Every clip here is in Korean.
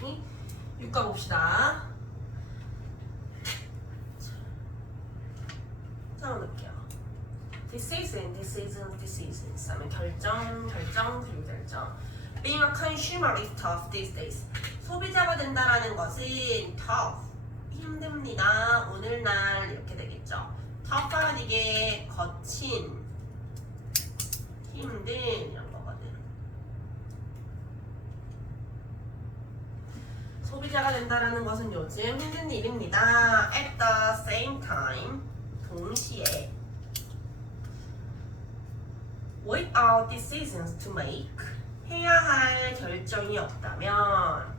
6가 봅시다. 적어놓을게요. This isn't. 하면 결정, 그리고 결정. Being a consumer is tough these days. 소비자가 된다라는 것은 tough, 힘듭니다. 오늘날 이렇게 되겠죠. tough하면 이게 거친, 힘든 이런 거거든. 소비자가 된다라는 것은 요즘 힘든 일입니다. At the same time, 동시에. Without decisions to make, 해야 할 결정이 없다면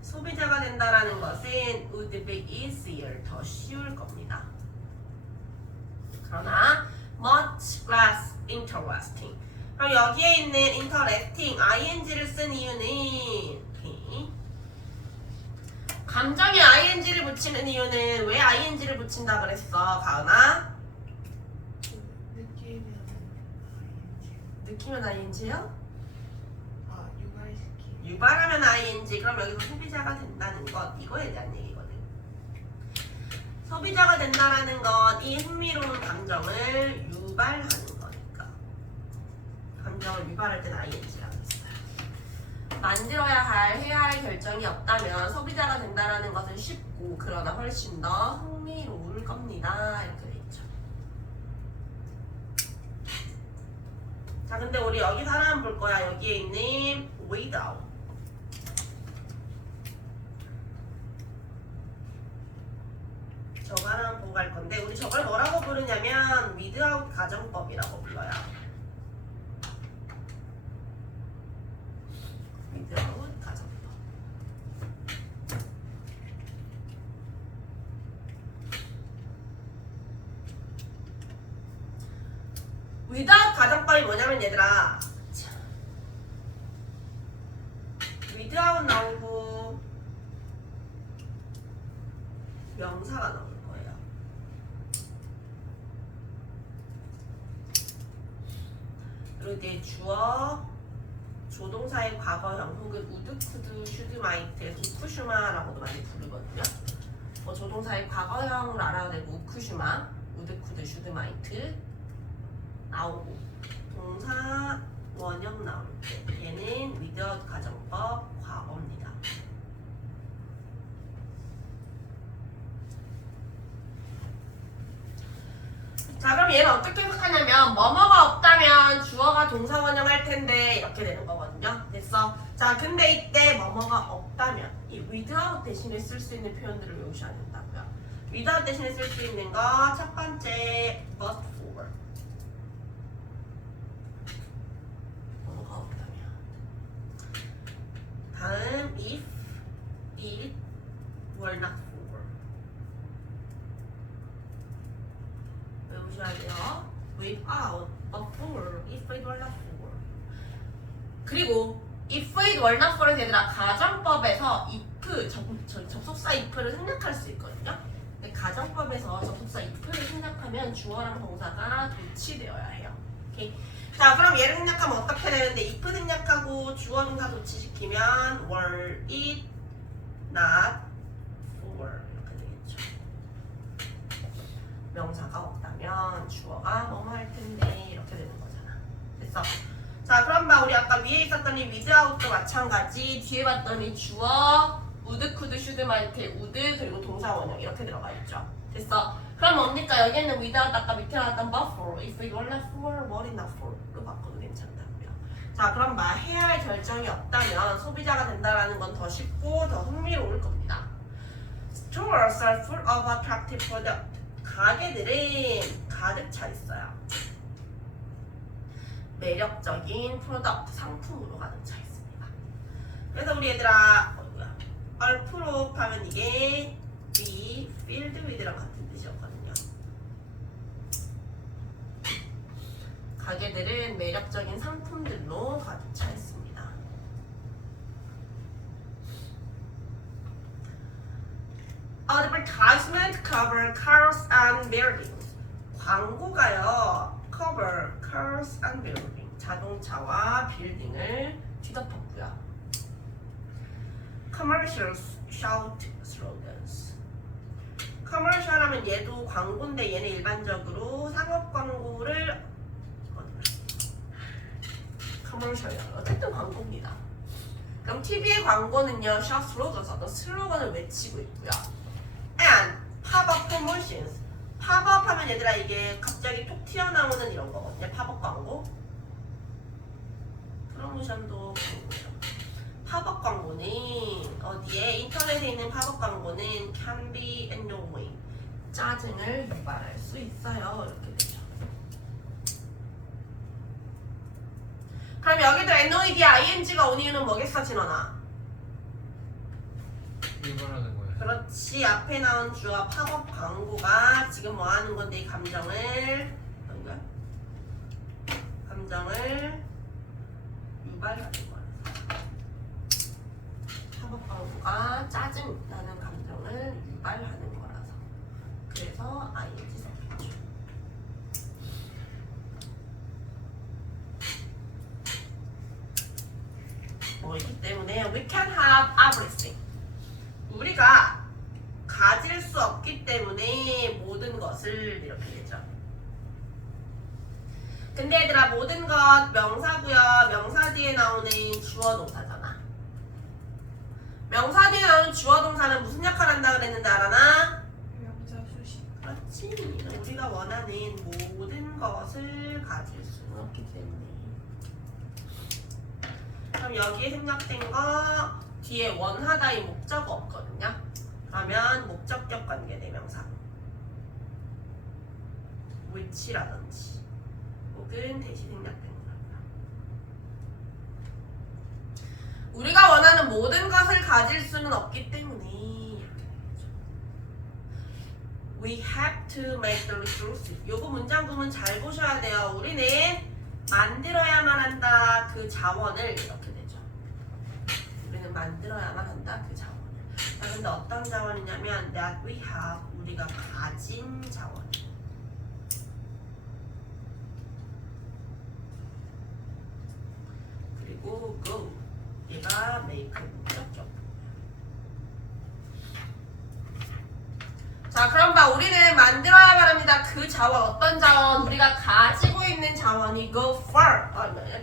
소비자가 된다라는 것은 would be easier, 더 쉬울 겁니다. 그러나 much less interesting. 그럼 여기에 있는 interesting, ing를 쓴 이유는 감정에 ing를 붙이는 이유는 왜 ing를 붙인다 그랬어, 가은아? 느끼면 ing요? 유발하면 ing. 그럼 여기서 소비자가 된다는 것, 이거에 대한 얘기거든. 소비자가 된다라는 건 이 흥미로운 감정을 유발하는 거니까. 감정을 유발할 때는 ing라고 했어요. 만들어야 할, 해야 할 결정이 없다면 소비자가 된다라는 것은 쉽고 그러나 훨씬 더 흥미로울 겁니다. 이렇게 돼 있죠. 자, 근데 우리 여기서 하나만 볼 거야. 여기에 있는 without. 저거 하나만 보고 갈 건데, 우리 저걸 뭐라고 부르냐면 without 가정법이라고 불러요. without 가정법. without 가정법이 뭐냐면 얘들아, without 나오고 명사가 나올 거예요. 그리고 이제 주어, 조동사의 과거형 혹은 우드, 쿠드, 슈드, 마이트, 우쿠슈마라고도 많이 부르거든요. 뭐 조동사의 과거형을 알아야 되고 우쿠슈마, 우드, 쿠드, 슈드, 마이트 나오고, 동사 원형 나올 때 얘는 without 가정법 과거입니다. 자, 그럼 얘는 어떻게 해석하냐면 뭐뭐가 없다면 주어가 동사 원형 할 텐데 이렇게 되는 거거든요. 됐어? 자, 근데 이때 뭐뭐가 없다면 이 without 대신에 쓸 수 있는 표현들을 외우셔야 된다고요. without 대신에 쓸 수 있는 거 첫 번째 but for. 뭐뭐가 없다면. 다음 if it were not for. 외우셔야 돼요. without, but for, if it were not for. 그리고 if it were not for에서 얘들아 가정법에서 if, 접속사 if를 생략할 수 있거든요. 근데 가정법에서 접속사 if를 생략하면 주어랑 동사가 도치되어야 해요. 오케이? 자, 그럼 얘를 생략하면 어떻게 되는데, if 생략하고 주어 동사 도치시키면 were it not for 이렇게 되겠죠. 명사가 없다면 주어가 뭐뭐 할 텐데 이렇게 되는 거잖아. 됐어? 자, 그럼 봐, 우리 아까 위에 있었던 이 without도 마찬가지. 뒤에 봤더니 주어, would, could, should, might, would, 그리고 동사 원형 이렇게 들어가 있죠. 됐어? 그럼 뭡니까? 여기에는 without 아까 밑에 나왔던 but for, if it were not for, were it not for로 바꿔도 괜찮다고요. 자, 그럼 봐, 해야 할 결정이 없다면 소비자가 된다라는 건 더 쉽고 더 흥미로울 겁니다. Stores are full of attractive products. 가게들은 가득 차 있어요. 매력적인 프로덕트, 상품으로 가득 차 있습니다. 그래서 우리 얘들아, are full of 하면 이게 be filled with랑 같은 뜻이었거든요. 가게들은 매력적인 상품들로 가득 차 있습니다. Advertisement cover cars and buildings. 광고가요, cover cars and buildings. 자동차와 빌딩을 뒤덮었고요. commercials shout slogans. 커머셜 하면 얘도 광고인데 얘는 일반적으로 상업 광고를 커머셜이야. 어쨌든 광고입니다. 그럼 TV의 광고는요, shout slogans, 어떤 슬로건을 외치고 있고요. And pop-up promotions. 팝업 하면 얘들아 이게 갑자기 톡 튀어나오는 이런 거거든요. 팝업 광고. 프로모션도 광고예요. 팝업 광고는 어디에? 인터넷에 있는 팝업 광고는 can be annoying. 짜증을 유발할 수 있어요. 이렇게 되죠. 그럼 여기도 annoy 뒤에 ing가 온 이유는 뭐겠어, 진원아? 유발하는 거예요. 그렇지. 앞에 나온 주어 팝업 광고가 지금 뭐 하는 건데 이 감정을 유발하는 거야. 팝업 광고가 짜증 나는 감정을 유발하는 거라서. 그래서 ing 썼겠죠. 뭐이기 때문에 we can have everything. 우리가 가질 수 없기 때문에 모든 것을 이렇게 되죠. 근데 얘들아 모든 것 명사고요. 명사 뒤에 나오는 주어 동사잖아. 명사 뒤에 나오는 주어 동사는 무슨 역할을 한다 그랬는데 알아나? 명사 수식. 그렇지. 우리가 원하는 모든 것을 가질 수는 없기 때문에. 그럼 여기에 생략된 거 뒤에 원하다의 목적어 없거든요. 그러면 목적격 관계 대명사 which라든지 혹은 대시 생략된 거랍니다. 우리가 원하는 모든 것을 가질 수는 없기 때문에 이렇게 되죠. We have to make the resources. 요거 문장 구문 잘 보셔야 돼요. 우리는 만들어야만 한다. 그 자원을 이렇게 되죠. 우리는 만들어야만 한다. 그 자원을. 자, 근데 어떤 자원이냐면 that we have. 우리가 가진 자원. 그리고 go. 얘가 make 목적격. 자, 그럼 봐. 우리는 만들어야만 합니다. 그 자원, 어떤 자원? 우리가 가지고 있는 자원이 go far,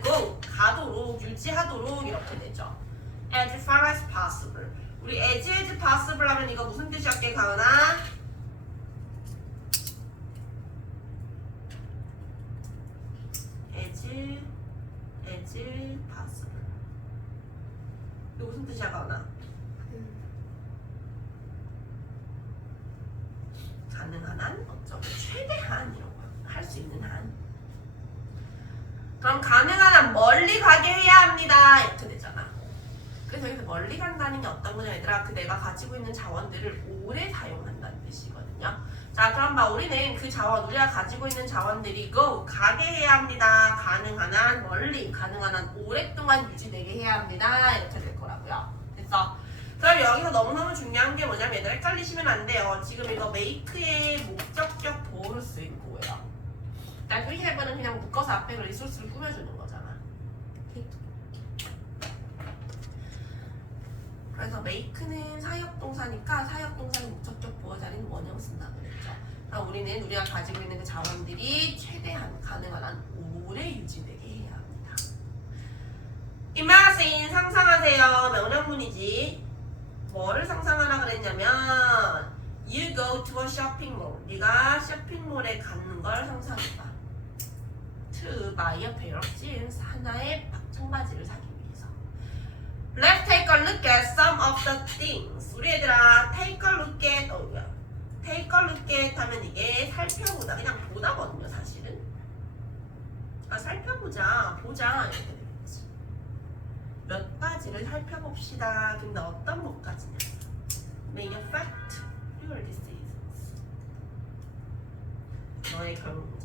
go, 가도록, 유지하도록 이렇게 되죠. As far as possible. 우리 as possible 하면 이거 무슨 뜻이었게, 가은아? as possible. 이거 무슨 뜻이야, 가은아? 가능한 한, 어쩌면 최대한 이런 거 할 수 있는 한. 그럼 가능한 한 멀리 가게 해야 합니다. 이렇게 되잖아. 그래서 여기서 멀리 간다는 게 어떤 거냐, 얘들아? 그 내가 가지고 있는 자원들을 오래 사용한다는 뜻이거든요. 자, 그럼 봐. 우리는 그 자원, 우리가 가지고 있는 자원들이 go, 가게 해야 합니다. 가능한 한 멀리, 가능한 한 오랫동안 유지되게 해야 합니다. 이렇게 될 거라고요. 됐어? 그럼 여기서 너무너무 중요한 게 뭐냐면 얘들 헷갈리시면 안 돼요. 지금 이거 make의 목적격 보호를 쓰인 거예요. 나 we have는 그냥 묶어서 앞에 리소스를 꾸며주는 거잖아. 그래서 make는 사역동사니까 사역동사의 목적격 보호 자리는 원형 쓴다 그랬죠. 그럼 우리는 우리가 가지고 있는 그 자원들이 최대한 가능한 한 오래 유지되게 해야 합니다. Imagine 상상하세요. 명령문이지. 뭐를 상상하라 그랬냐면 You go to a shopping mall. 네가 쇼핑몰에 가는 걸 상상해봐. To buy a pair of jeans. 하나의 청바지를 사기 위해서. Let's take a look at some of the things. 우리 얘들아 take a look at take a look at 하면 이게 살펴보다 그냥 보다거든요 사실은. 아 살펴보자 보자 이렇게 되겠지. 몇 가지를 살펴봅시다. 근데 어떤 몇 가지냐? May affect your decisions.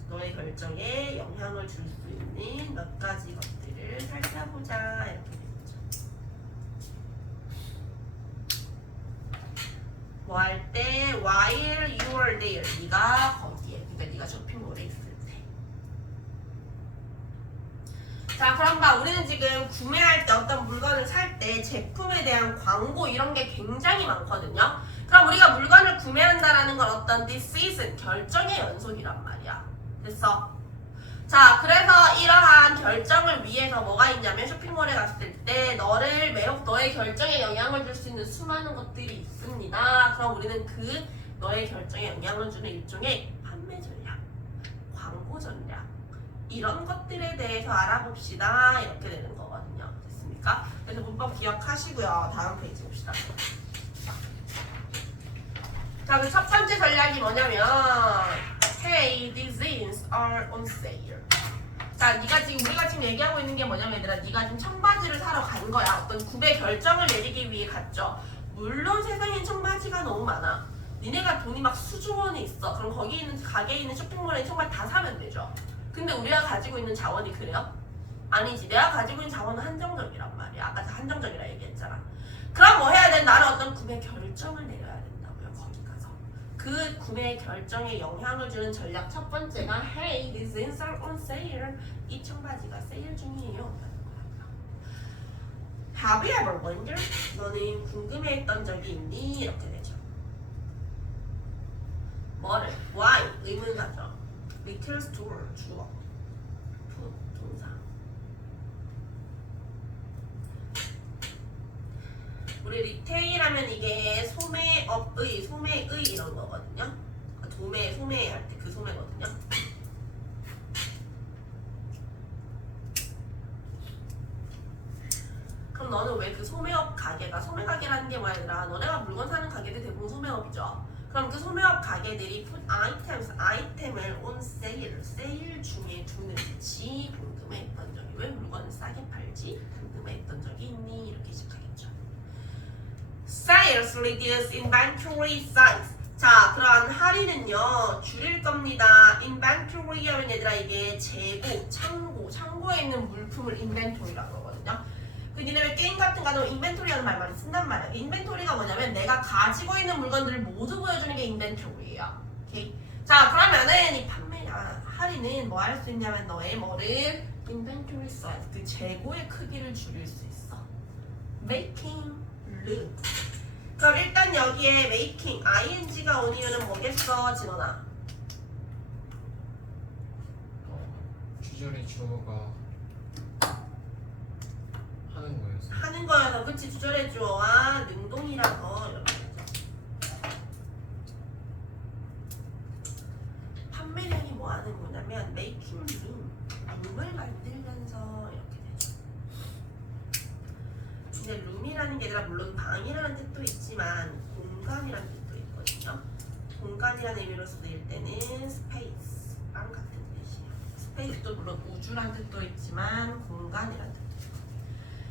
너의 결정에 영향을 줄 수 있는 몇 가지 것들을 살펴보자 이렇게 되죠. 뭐 할 때 while you are there. 네가 거기에, 그러니까 네가 쇼핑몰에 있을 때. 자, 자, 그럼 봐. 우리는 지금 구매할 때 어떤 물건을 살 때 제품에 대한 광고 이런 게 굉장히 많거든요. 그럼 우리가 물건을 구매한다라는 건 어떤 decision, 결정의 연속이란 말이야. 됐어? 자, 그래서 이러한 결정을 위해서 뭐가 있냐면 쇼핑몰에 갔을 때 너의 결정에 영향을 줄 수 있는 수많은 것들이 있습니다. 그럼 우리는 그 너의 결정에 영향을 주는 일종의 판매 전략, 광고 전략 이런 것들에 대해서 알아봅시다. 이렇게 되는 거거든요. 됐습니까? 그래서 문법 기억하시고요. 다음 페이지 봅시다. 자, 그 첫 번째 전략이 뭐냐면 Hey, these jeans are on sale. 자, 우리가 지금 얘기하고 있는 게 뭐냐면 얘들아, 네가 지금 청바지를 사러 간 거야. 어떤 구매 결정을 내리기 위해 갔죠. 물론 세상엔 청바지가 너무 많아. 니네가 돈이 막 수조 원이 있어. 그럼 거기 있는 가게에 있는 쇼핑몰에 청바지 다 사면 되죠. 근데 우리가 가지고 있는 자원이 그래요? 아니지. 내가 가지고 있는 자원은 한정적이란 말이야. 아까 한정적이라 얘기했잖아. 그럼 뭐 해야 돼? 나는 어떤 구매 결정을 내려야 된다고요. 거기 가서. 그 구매 결정에 영향을 주는 전략 첫 번째가 Hey, these jeans are on sale. 이 청바지가 세일 중이에요. Have you ever wondered? 너는 궁금해했던 적이 있니? 이렇게 되죠. 뭐를? Why? 의문사죠. Retail store, 주어. 동사. 우리 리테일 하면 이게 소매의 이런 거거든요. 소매 할 때 그 소매거든요. 그럼 너는 왜 그 소매업 가게가, 소매 가게라는 게 뭐야? 너네가 물건 사는 가게들 대부분 소매업이죠. 그럼 그 소매업 가게들이 put 아이템을 on sale, 세일 중에 두는지 궁금해했던 적이, 왜 물건을 싸게 팔지? 궁금해했던 적이 있니? 이렇게 시작하겠죠. Sales reduce inventory size. 자, 그런 할인은요 줄일 겁니다. inventory 하면 얘들아 이게 재고, 창고에 있는 물품을 inventory라고 하거든요. 그 니네 게임 같은 거 하면 인벤토리라는 말 많이 쓴단 말이야. 인벤토리가 뭐냐면 내가 가지고 있는 물건들을 모두 보여주는 게 인벤토리예요. 오케이? 자, 그러면은 이 할인은 뭐 할 수 있냐면 너의 뭐를 인벤토리 사이즈, 그 재고의 크기를 줄일 수 있어. making room. 그럼 일단 여기에 making, ing가 온 이유는 뭐겠어, 진원아? 주절의 주어가 하는 거여서, 그치? 주절의 주어와 능동이라서 이렇게 되죠. 판매량이 뭐 하는 거냐면 making room, 룸을 만들면서 이렇게 되죠. 근데 룸이라는 게 아니라 물론 방이라는 뜻도 있지만 공간이라는 뜻도 있거든요. 공간이라는 의미로 쓰일 때는 space, 방 같은 뜻이에요. 스페이스도 물론 우주라는 뜻도 있지만 공간이라는 뜻.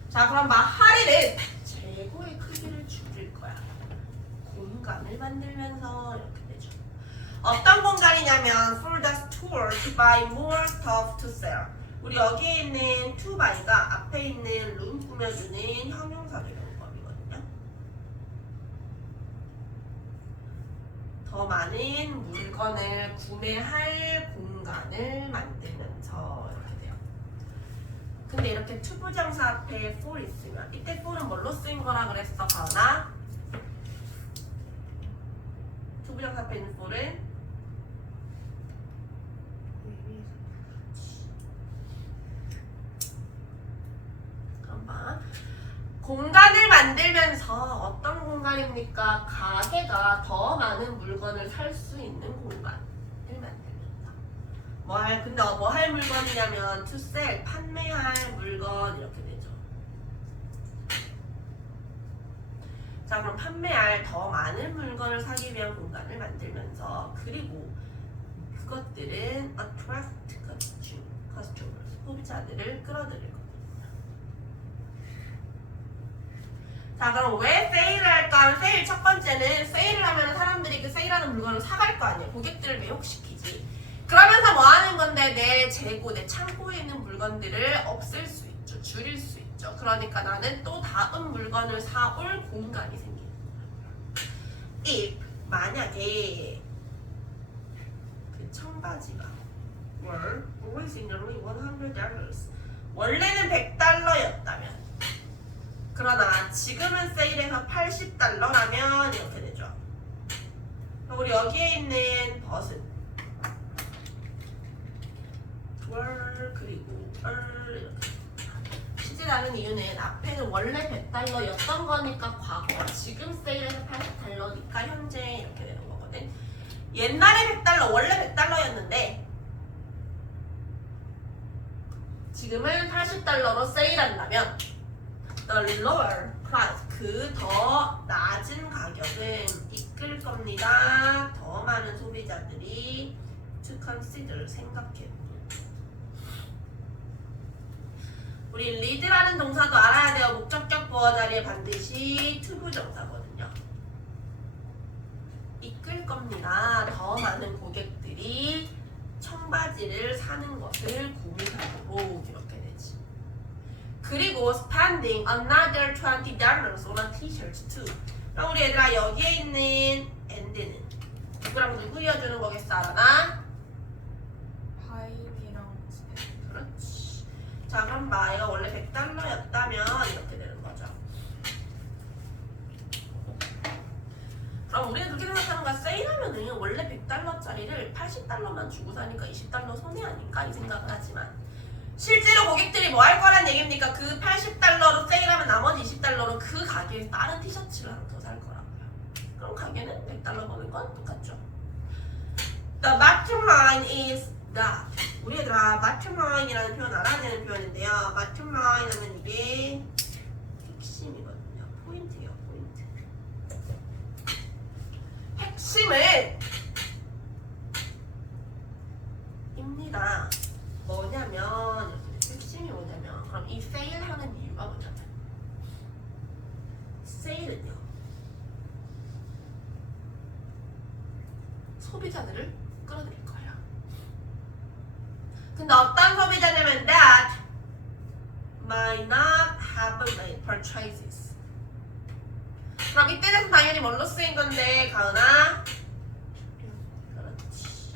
자, 그럼 할인은 재고의 크기를 줄일 거야. 공간을 만들면서 이렇게 되죠. 어떤 공간이냐면 for the store to buy more stuff to sell. 우리 여기에 있는 to buy가 앞에 있는 room 꾸며주는 형용사적 용법이거든요. 더 많은 물건을 구매할 공간을 만들면서 이렇게 돼요. 근데 이렇게 투부정사 앞에 for 있으면 이때 for는 뭘로 쓰인 거라 그랬어, 가은아? 투부정사 앞에 있는 for은 그럼 봐. 공간을 만들면서 어떤 공간입니까? 가게가 더 많은 물건을 살 수 있는 공간을 만들면서 근데 뭐 할 물건이냐면 to sell, 판매할 물건 이렇게 되죠. 자, 그럼 판매할 더 많은 물건을 사기 위한 공간을 만들면서, 그리고 그것들은 attract customers, 소비자들을 끌어들일 거거든요. 자, 그럼 왜 세일을 할까 하면, 세일 첫 번째는 세일을 하면 사람들이 그 세일하는 물건을 사갈 거 아니야. 고객들을 매혹시키지. 그러면서 뭐 하는 건데, 내 재고, 내 창고에 있는 물건들을 없앨 수 있죠. 줄일 수 있죠. 그러니까 나는 또 다음 물건을 사올 공간이 생기는 거야. if, 만약에 그 청바지가 were originally $100, 원래는 100달러였다면 그러나 지금은 세일해서 80달러라면 이렇게 되죠. 우리 여기에 있는 벗은 그리고 이렇게 시제 다른 이유는 앞에는 원래 100달러였던 거니까 과거, 지금 세일해서 80달러니까 현재 이렇게 되는 거거든. 옛날에 100달러, 원래 100달러였는데 지금은 80달러로 세일한다면 the lower price, 그 더 낮은 가격은 이끌 겁니다. 더 많은 소비자들이 to consider, 생각해. 우리 lead라는 동사도 알아야 돼요. 목적격 보어 자리에 반드시 to 부정사거든요. 이끌 겁니다. 더 많은 고객들이 청바지를 사는 것을 고민하도록 이렇게 되지. 그리고 spending another $20 on a t-shirt too. 그럼 우리 얘들아 여기에 있는 and는 누구랑 누구 이어주는 거겠어, 알아나? 바이비랑 스펙. 그렇지. 자, 그럼 봐. 얘가 원래 100달러였다면 이렇게 되는 거죠. 그럼 우리는 그렇게 생각하는 거야. 세일하면은 원래 100달러짜리를 80달러만 주고 사니까 20달러 손해 아닌가? 이 생각을 하지만 실제로 고객들이 뭐 할 거란 얘기입니까? 그 80달러로 세일하면 나머지 20달러로 그 가게에 다른 티셔츠를 하나 더 살 거라고요. 그럼 가게는 100달러 버는 건 똑같죠. The bottom line is that. 우리 얘들아 bottom line이라는 표현 알아야 되는 표현인데요. bottom line 하면 이게 핵심이거든요. 포인트예요, 포인트. 핵심은 입니다. 뭐냐면 핵심이 뭐냐면 그럼 이 세일하는 이유가 뭐냐면 세일은요 소비자들을 끌어들일 거예요. 근데 어떤 소비자냐면 that might not have made purchases. 그럼 이때는 당연히 뭘로 쓰인 건데 가은아? 그렇지.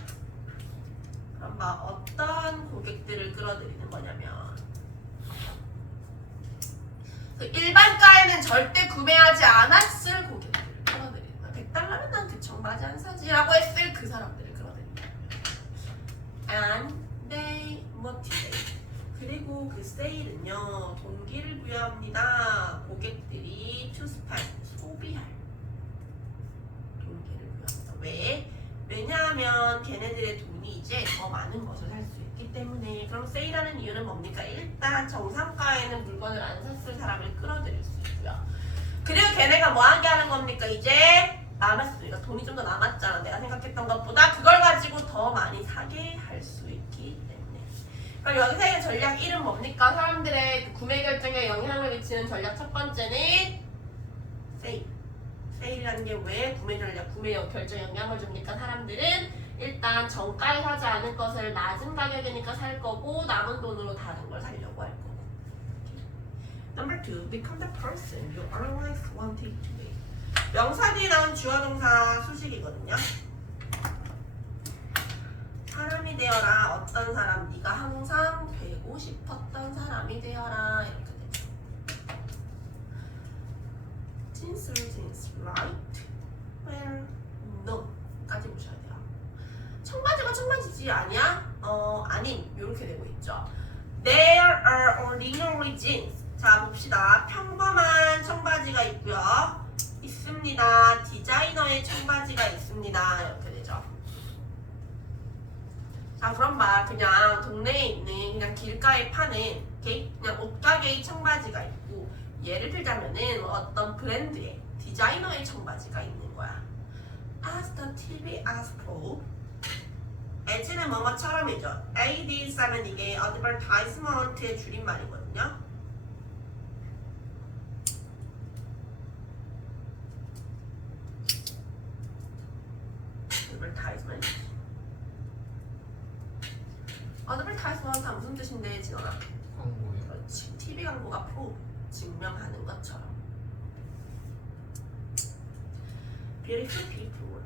그럼 막 어떤 고객들을 끌어들이는 거냐면 그 일반가에는 절대 구매하지 않았을 고객들을 끌어들이는 거야. 100달러면 난 그 청바지 안 사지 라고 했을 그 사람들을 끌어들이는 거야. And they motivate. 그리고 그 세일은요 동기를 부여합니다. 고객들이 to spend, 소비할 동기를 부여합니다. 왜? 왜냐하면 걔네들의 돈이 이제 더 많은 것을 살 수 있기 때문에. 그럼 세일하는 이유는 뭡니까? 일단 정상가에는 물건을 안 샀을 사람을 끌어들일 수 있고요. 그리고 걔네가 뭐 하게 하는 겁니까? 이제 남았으니까 돈이 좀 더 남았잖아. 내가 생각했던 것보다 그걸 가지고 더 많이 사게 할 수 있기 때문에. 그럼 여기서 있는 전략 1은 뭡니까? 사람들의 그 구매 결정에 영향을 미치는 전략 첫 번째는 세일. 세일이라는 게 왜 구매 전략, 구매 결정에 영향을 줍니까? 사람들은 일단 정가에 사지 않을 것을 낮은 가격이니까 살 거고 남은 돈으로 다른 걸 사려고 할 거고. Number 2, become the person you always wanted to be. 명사 뒤에 나온 주어 동사 수식이거든요. 사람이 되어라. 어떤 사람? 네가 항상 되고 싶었던 사람이 되어라. 이렇게 되죠. Since, right? Well, no. 까지 보셔야 돼요. 청바지가 청바지지 아니야? 아님. 이렇게 되고 있죠. There are ordinary jeans. 자, 봅시다. 평범한 청바지가 있고요. 있습니다. 디자이너의 청바지가 있습니다. 이렇게 되죠. 자, 그럼 봐. 그냥 동네에 있는 그냥 길가에 파는 이렇게 그냥 옷가게의 청바지가 있고 예를 들자면은 어떤 브랜드의 디자이너의 청바지가 있는 거야. As the TV as pro. as는 뭐뭐처럼이죠. ads 하면 이게 advertisement의 줄임말이거든요. advertisement. advertisement 다 무슨 뜻인데 진원아? 광고요. 그렇지. TV 광고가 프로 증명하는 것처럼. Beautiful people.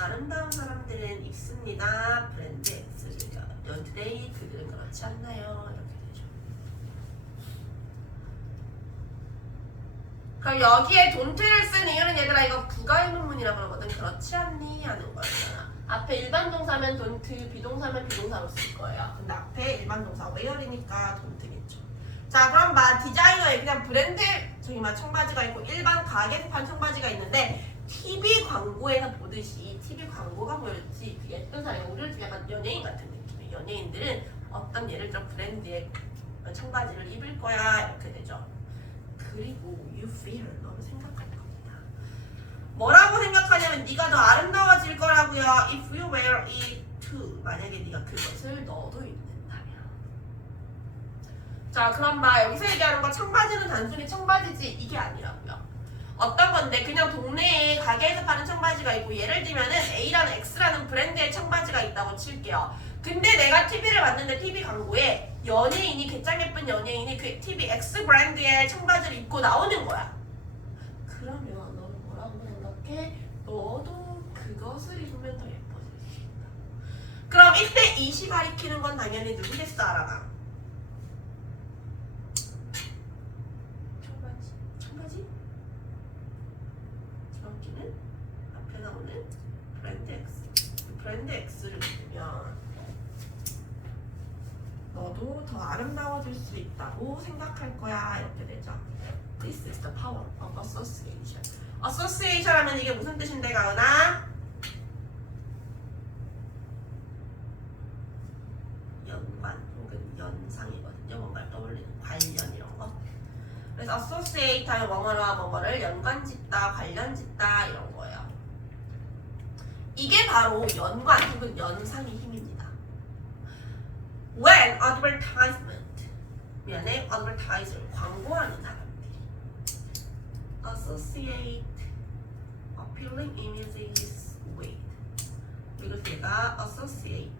아름다운 사람들은 입습니다. 브랜드 X를. today 그들은 그렇지 않나요? 이렇게 되죠. 그럼 여기에 don't를 쓴 이유는 얘들아 이거 부가의문문이라 그러거든. 그렇지 않니? 하는 거잖아. 앞에 일반 동사면 don't, 비동사면 비동사로 쓸 거예요. 근데 앞에 일반 동사 where이니까 don't겠죠. 자 그럼 디자이너에 그냥 브랜드 저기 청바지가 있고 일반 가게에서 파는 청바지가 있는데 TV 광고에서 보듯이 TV 광고가 뭐였지? 그 예쁜 사람이 우리를 좀 약간 연예인 같은 느낌의 연예인들은 어떤 예를 들어 브랜드의 청바지를 입을 거야 이렇게 되죠. 그리고 you feel 너는 생각할 겁니다. 뭐라고 생각하냐면 네가 더 아름다워질 거라고요. If you wear it too. 만약에 네가 그것을 너도 입는다면. 자 그럼 여기서 얘기하는 거 청바지는 단순히 청바지지 이게 아니라고요. 어떤 건데 그냥 동네에 가게에서 파는 청바지가 있고 예를 들면은 A라는 X라는 브랜드의 청바지가 있다고 칠게요. 근데 내가 TV를 봤는데 TV 광고에 연예인이 개짱 예쁜 연예인이 그 TV X 브랜드의 청바지를 입고 나오는 거야. 그러면 너는 뭐라고 생각해? 너도 그것을 입으면 더 예뻐질 수 있다. 그럼 이때 이시 가리키는 건 당연히 누구겠어 알아봐? 청바지? 정확히는 앞에 나오는 브랜드 X. 브랜드 X를 입으면 너도 더 아름다워질 수 있다고 생각할 거야 이렇게 되죠. This is the power of association. association 하면 이게 무슨 뜻인데 가은아? 연관 혹은 연상이거든요. 뭔가를 떠올리는 관련 이런 거. 그래서 associate 하면 뭐뭐와 뭐뭐를 연관짓다, 관련짓다 이런 거예요. 이게 바로 연관 혹은 연상의 힘입니다. When advertisement 미안해 advertiser 광고하는 사람들이 associate appealing images with 그리고 제가 associate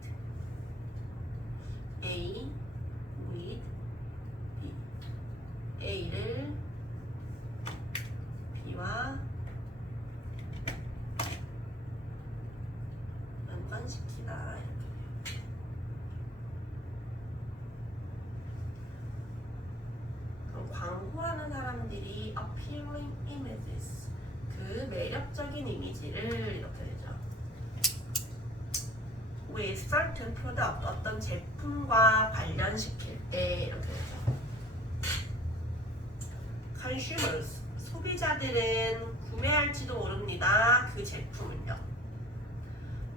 A with B A를 B와 연관시키다 광고하는 사람들이 appealing images 그 매력적인 이미지를 이렇게 되죠. with certain product 어떤 제품과 관련시킬 때 이렇게 되죠. consumers 소비자들은 구매할지도 모릅니다. 그 제품을요.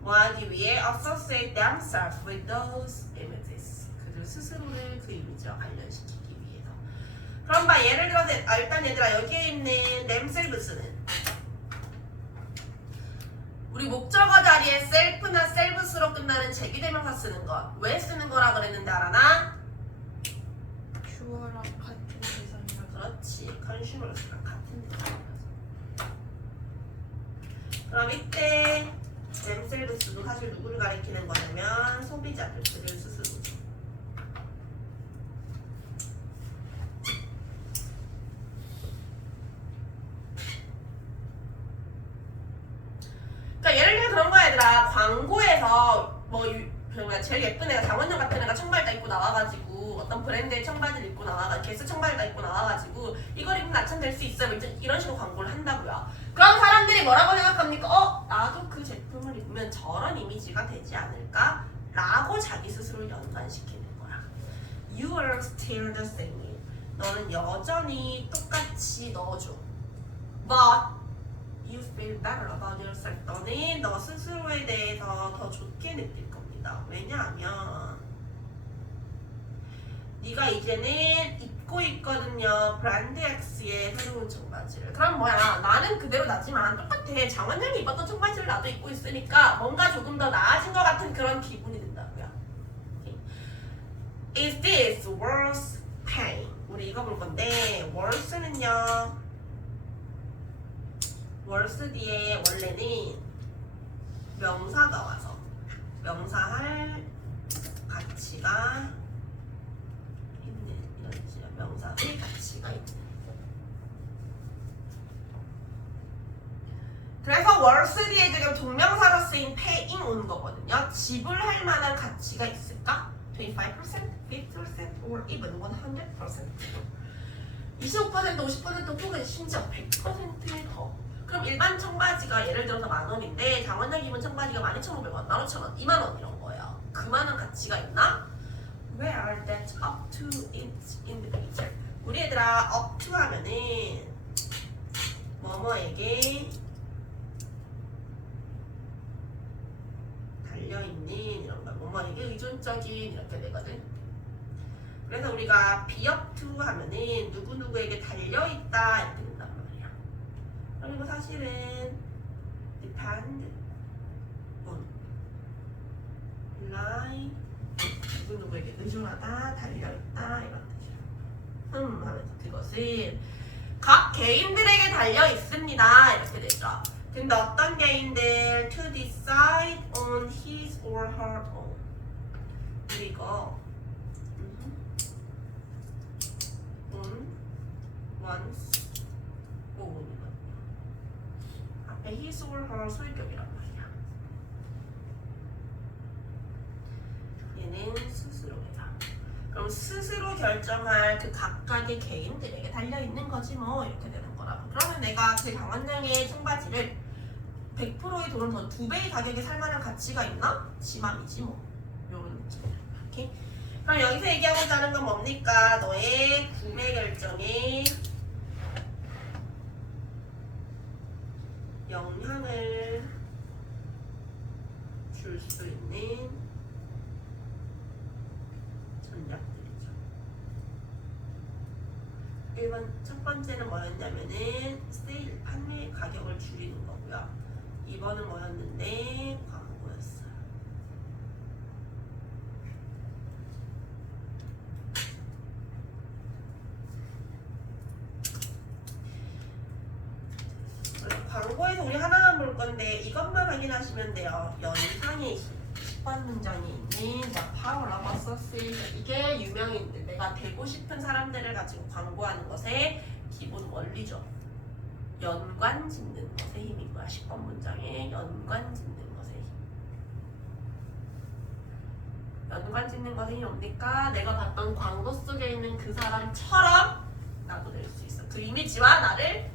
뭐하기 위해 associate themselves with those images 그들 스스로를 그 이미지와 관련시키기 위해서. 그럼 예를 들어서 일단 얘들아 여기에 있는 themselves는 우리 목적어 자리에 self나 selves로 끝나는 제기대명사 쓰는 것. 왜 쓰는 거라 그랬는데 알아나? 주어랑 같은 대상이라. 그렇지. consumers랑 같은 대상이라서. 그럼 이때 themselves도 사실 누구를 가리키는 거냐면 소비자들, 그들 스스로죠. 그러니까 예를 들어 그런 거야 얘들아. 광고에서 그냥 제일 예쁜 애가 장원영 같은 애가 청바지 다 입고 나와가지고 어떤 브랜드의 청바지를 입고 나와가지고 게스 청바지 다 입고 나와가지고 이걸 입으면 낙천될 수 있어요. 이런 식으로 광고를 한다고요. 그럼 사람들이 뭐라고 생각합니까? 나도 그 제품을 입으면 저런 이미지가 되지 않을까? 라고 자기 스스로를 연관시키는 거야. You are still the same. 너는 여전히 똑같이 너죠. But you feel better about yourself. 너는 너 스스로에 대해서 더 좋게 느낄 겁니다. 왜냐하면 네가 이제는 입고 있거든요. 브랜드 X의 새로운 청바지를. 그럼 나는 그대로 나지만 똑같아. 장원영이 입었던 청바지를 나도 입고 있으니까 뭔가 조금 더 나아진 것 같은 그런 기분이 든다고요. Is this worth paying? 우리 이거 볼 건데 worth는요. worth 뒤에 원래는 명사가 와서 명사할 가치가 있는 이런 뜻이야. 명사의 가치가 있는. 그래서 worth 뒤에 지금 동명사로 쓰인 paying 오는 거거든요. 지불할 만한 가치가 있을까? 25%, 50% or even 100%. 25%, 50% 혹은 심지어 100% 더. 그럼 일반 청바지가 예를 들어서 10,000원인데 장원장 기본 청바지가 12,500원, 15,000원, 20,000원 이런 거예요. 그만한 가치가 있나? Where that up to its indicator. 우리 얘들아 up to 하면은 뭐뭐에게 달려있는 이런 거, 뭐뭐에게 의존적인 이렇게 되거든. 그래서 우리가 be up to 하면은 누구누구에게 달려있다 이렇게 된단 말이야. 그리고 사실은 depend on, rely, 누구누구에게 의존하다, 달려있다 이런 뜻이야. 하면서 그것은 각 개인들에게 달려있습니다 이렇게 되죠. 근데 어떤 개인들 to decide on his or her own. 그리고 on one's own이거든요. 앞에 his or her 소유격이란 말이야. 얘는 스스로예요. 그럼 스스로 결정할 그 각각의 개인들에게 달려있는 거지 뭐 이렇게 되는 거라고. 그러면 내가 제 강원장의 청바지를 100%의 돈을 더 2배의 가격에 살만한 가치가 있나? 지맘이지 뭐. 요런 느낌이야. 오케이? 그럼 여기서 얘기하고자 하는 건 뭡니까? 너의 구매 결정에 영향을 줄 수 있는 전략들이죠. 1번 첫 번째는 뭐였냐면은 세일 판매 가격을 줄이는 거고요. 2번은 뭐였는데 광고였어요. 광고에서 우리 하나만 볼 건데 이것만 확인하시면 돼요. 연상의 힘. 10번 문장이 있는 The Power of Association. 이게 유명인데 내가 되고 싶은 사람들을 가지고 광고하는 것의 기본 원리죠. 연관 짓는 것의 힘인 거야. 10번 문장에 연관 짓는 것의 힘. 연관 짓는 것의 힘이 뭡니까? 내가 봤던 광고 속에 있는 그 사람처럼 나도 될 수 있어. 그 이미지와 나를